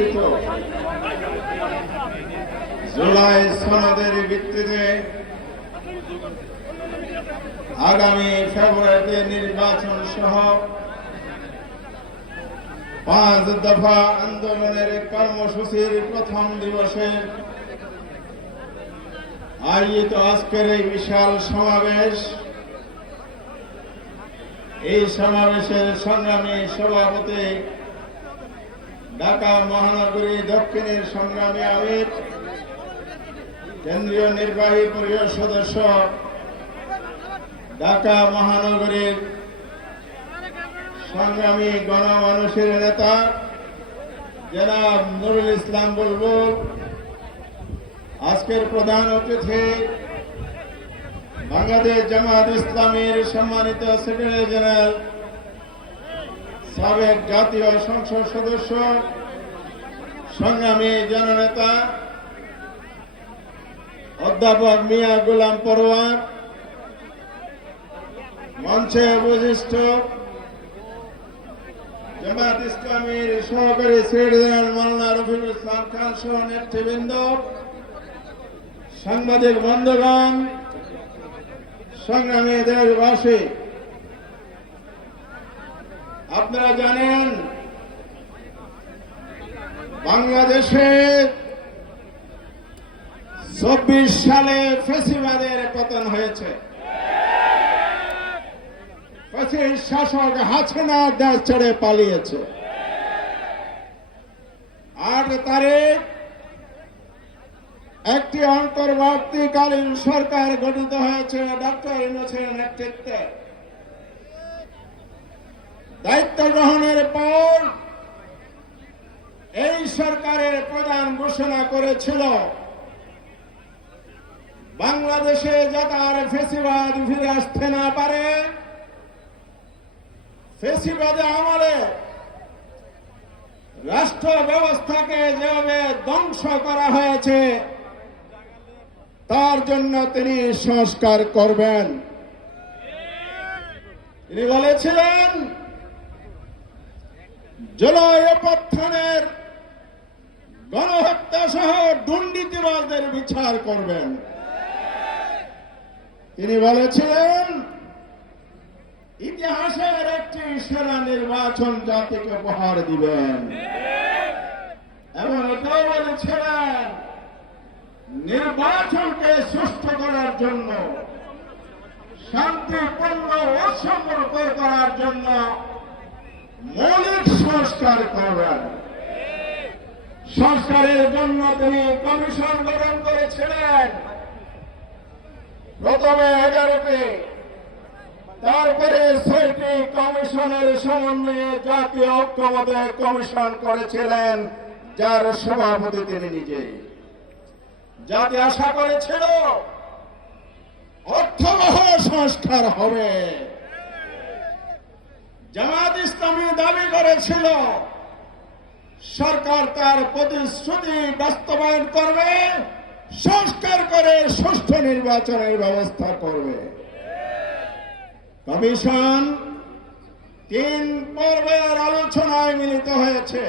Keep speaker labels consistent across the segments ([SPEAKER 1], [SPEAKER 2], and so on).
[SPEAKER 1] ঘোষিত জুলাই সনদের ভিত্তিতে আগামী ফেব্রুয়ারিতে নির্বাচন সহ পাঁচ দফা আন্দোলনের কর্মসূচির প্রথম দিবসে আয়োজিত আজকের এই বিশাল সমাবেশ। এই সমাবেশের সংগ্রামী সভাপতি ঢাকা মহানগরী দক্ষিণের সংগ্রামী আমির, কেন্দ্রীয় নির্বাহী পরিষদ সদস্য, ঢাকা মহানগরীর সংগ্রামী গণমানুষের নেতা জনাব নুরুল ইসলাম বুলবুল আজকের প্রধান অতিথি, বাংলাদেশ জামাত ইসলামের সম্মানিত সেক্রেটারি জেনারেল সাবেক জাতীয় সংসদ সদস্য, সংগ্রামী জননেতা, অধ্যাপক মিয়া গুলাম পরোয়ার, মঞ্চে উপবিষ্ট জামাত ইসলামের সহকারী সেক্রেটারি জেনারেল মাওলানা রফিকুল ইসলাম খান সহ নেতৃবৃন্দ, সাংবাদিক বন্ধুগণ, সংগ্রামী দেশবাসী আপনারা জানেন, বাংলাদেশে চব্বিশ সালে ফেসিবাদের পতন হয়েছে। ফেসির শাসক হাসিনা দেশ ছেড়ে পালিয়েছে। আট তারিখ একটি অন্তর্বর্তীকালীন সরকার গঠিত হয়েছে, ডক্টর ইনোসের নেতৃত্বে। দায়িত্ব গ্রহণের পর এই সরকারের প্রধান ঘোষণা করেছিল, বাংলাদেশে যাতে আর ফেসিবাদ ফিরে আসতে না পারে, ফেসিবাদে আমলে রাষ্ট্র ব্যবস্থাকে যেভাবে ধ্বংস করা হয়েছে, তার জন্য তিনি সংস্কার করবেন। তিনি বলেছিলেন জুলাই অভ্যুত্থানের গণহত্যা সহ দুর্নীতিবাজদের বিচার করবেন। তিনি বলেছিলেন, ইতিহাসের একটি সেরা নির্বাচন জাতিকে উপহার দিবেন। এবং এটাও বলেছিলেন, নির্বাচনকে সুস্থ করার জন্য, শান্তিপূর্ণ ও সম্পর্ক করার জন্য মৌলিক সংস্কার করবেন। সংস্কারের জন্য তিনি কমিশন গঠন করেছিলেন। প্রথমে এগারোটি, তারপরে ছয়টি কমিশনের সমন্বয়ে জাতীয় ঐক্যমতের কমিশন করেছিলেন, যার সভাপতি তিনি নিজে জাতি আশা করেছিল অর্থবহ সংস্কার হবে। জামাত ইসলামী দাবি করেছিল, সরকার তার প্রতিশ্রুতি বাস্তবায়ন করবে, সংস্কার করে সুষ্ঠু নির্বাচনের ব্যবস্থা করবে। কমিশন তিন পর্বের আলোচনায় মিলিত হয়েছে।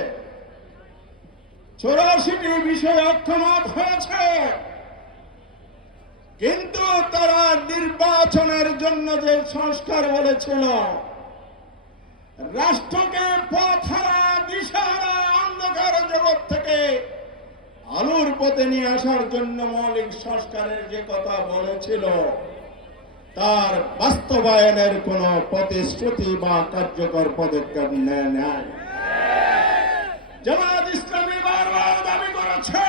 [SPEAKER 1] চৌরাশিটি বিষয়ে অক্ষমত হয়েছে। কিন্তু তারা নির্বাচনের জন্য যে সংস্কার বলেছিল রাষ্ট্রকে পথহারা দিশাহারা, অন্ধকার জগৎ থেকে আলোর পথে নিয়ে আসার জন্য মৌলিক সংস্কারের যে কথা বলেছিল, তার বাস্তবায়নের কোন প্রতিশ্রুতি বা কার্যকর পদক্ষেপ নেয় নাই। জামাত ইসলামী বারবার দাবি করেছে,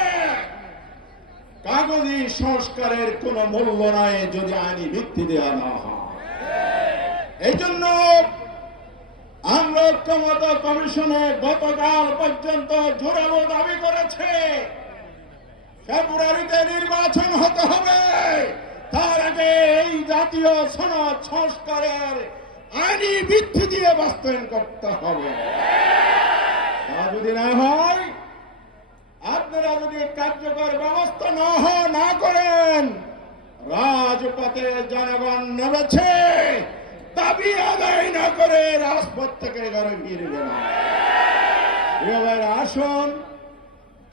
[SPEAKER 1] কাগজি সংস্কারের কোন মূল্য নাই যদি আইনি ভিত্তি দেওয়া না হয়। এই জন্য আমরা ঐক্যমত কমিশনে গতকাল পর্যন্ত জোরালো দাবি করেছে। ফেব্রুয়ারিতে নির্বাচন হতে হবে। তার আগে এই জাতীয় সনদ সংস্কারের আইনি ভিত্তি দিয়ে বাস্তবায়ন করতে হবে। তা যদি না হয়, আপনারা যদি কার্যকর ব্যবস্থা না না করেন, রাজপথে জনগণ নেমেছে। দাবি আদায় না করে রাজপথ থেকে ঘরে ফিরবে না আসুন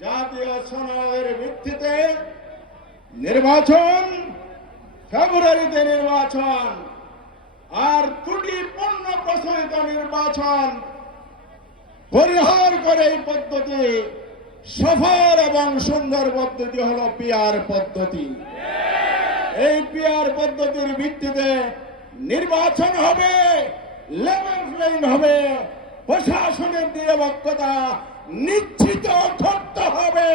[SPEAKER 1] জাতীয় সনদের ভিত্তিতে নির্বাচন, ফেব্রুয়ারিতে নির্বাচন, আর ত্রুটিপূর্ণ প্রচলিত নির্বাচন পরিহার করে এই পদ্ধতি সফল এবং সুন্দর পদ্ধতি হলো পিয়ার পদ্ধতি। এই পিয়ার পদ্ধতির ভিত্তিতে নির্বাচন হবে, লেভেল প্লেইং হবে, প্রশাসনের নিরপেক্ষতা নিশ্চিত করতে হবে।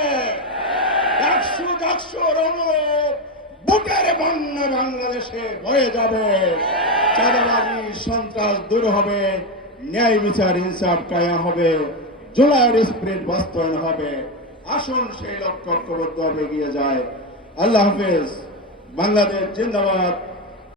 [SPEAKER 1] একশো একশোর অনুরূপ বুকের বন্যা বাংলাদেশে বয়ে যাবে। চাঁদাবাজি, সন্ত্রাস দূর হবে, ন্যায় বিচার ইনসাফ কায়া হবে, জুলাইয়ের স্প্রিট বাস্তবায়ন হবে। আসুন সেই লক্ষ্য ঐক্যবদ্ধভাবে এগিয়ে যায় আল্লাহ হাফেজ, বাংলাদেশ জিন্দাবাদ।